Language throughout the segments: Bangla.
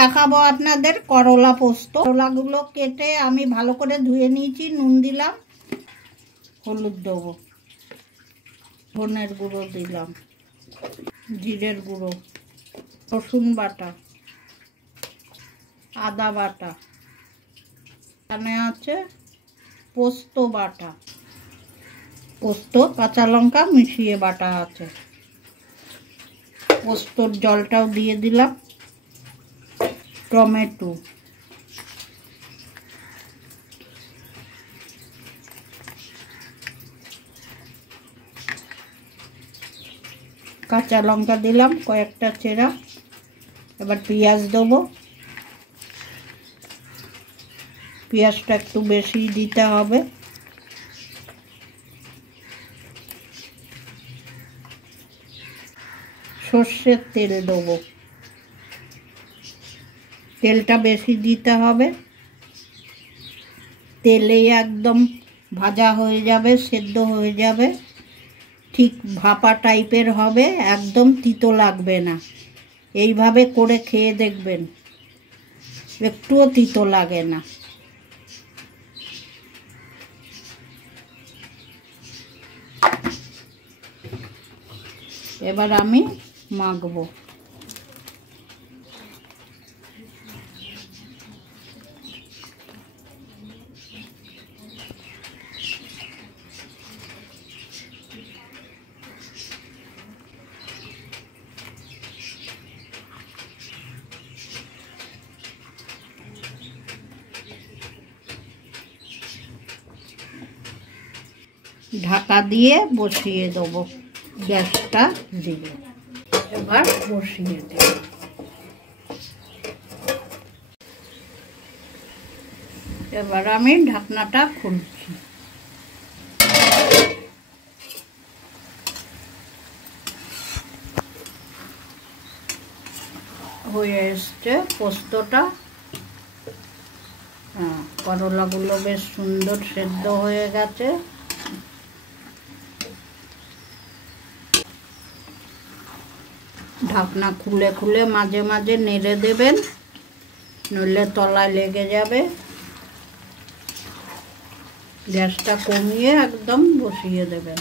দেখাবো আপনাদের করলা পোস্ত। করলাগুলো কেটে আমি ভালো করে ধুয়ে নিয়েছি, নুন দিলাম, হলুদ দেবো, ধনের গুঁড়ো দিলাম, জিরের গুঁড়ো, রসুন বাটা, আদা বাটা, এখানে আছে পোস্ত বাটা, পোস্ত কাঁচা লঙ্কা মিশিয়ে বাটা আছে। পোস্তর জলটাও দিয়ে দিলাম, টমেটো, কাঁচা লঙ্কা দিলাম কয়েকটা চেরা। এবার পেঁয়াজ দেবো, পেঁয়াজটা একটু বেশি দিতে হবে। সর্ষের তেল দেবো, তেলটা বেশি দিতে হবে। তেলেই একদম ভাজা হয়ে যাবে, সেদ্ধ হয়ে যাবে, ঠিক ভাপা টাইপের হবে, একদম তিতো লাগবে না। এইভাবে করে খেয়ে দেখবেন, একটুও তিতো লাগে না। এবার আমি মাখবো। ঢাকা দিয়ে বসিয়ে দেবো, গ্যাসটা দিয়ে। এবার বসিয়ে দেব। এবার আমি ঢাকনাটা খুলছি। হয়ে এসছে পোস্তটা। করলাগুলো বেশ সুন্দর সেদ্ধ হয়ে গেছে। ঢাকনা খুলে খুলে মাঝে মাঝে নেড়ে দেবেন, নইলে তলায় লেগে যাবে। গ্যাসটা কমিয়ে একদম বসিয়ে দেবেন।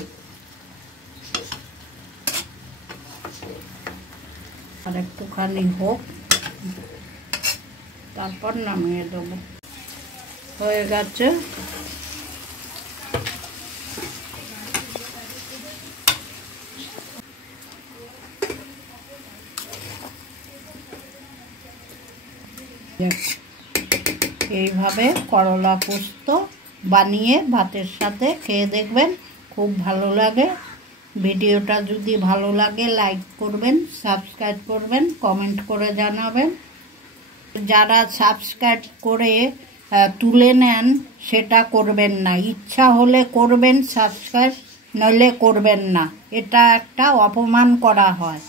আর একটুখানি হোক, তারপর নামিয়ে দেবো। হয়ে গেছে। এইভাবে করলা পোস্ত বানিয়ে ভাতের সাথে খেয়ে দেখবেন, খুব ভালো লাগে। ভিডিওটা যদি ভালো লাগে লাইক করবেন, সাবস্ক্রাইব করবেন, কমেন্ট করে জানাবেন। যারা সাবস্ক্রাইব করে তুলে নেন সেটা করবেন না। ইচ্ছা হলে করবেন সাবস্ক্রাইব, নইলে করবেন না। এটা একটা অপমান করা হয়।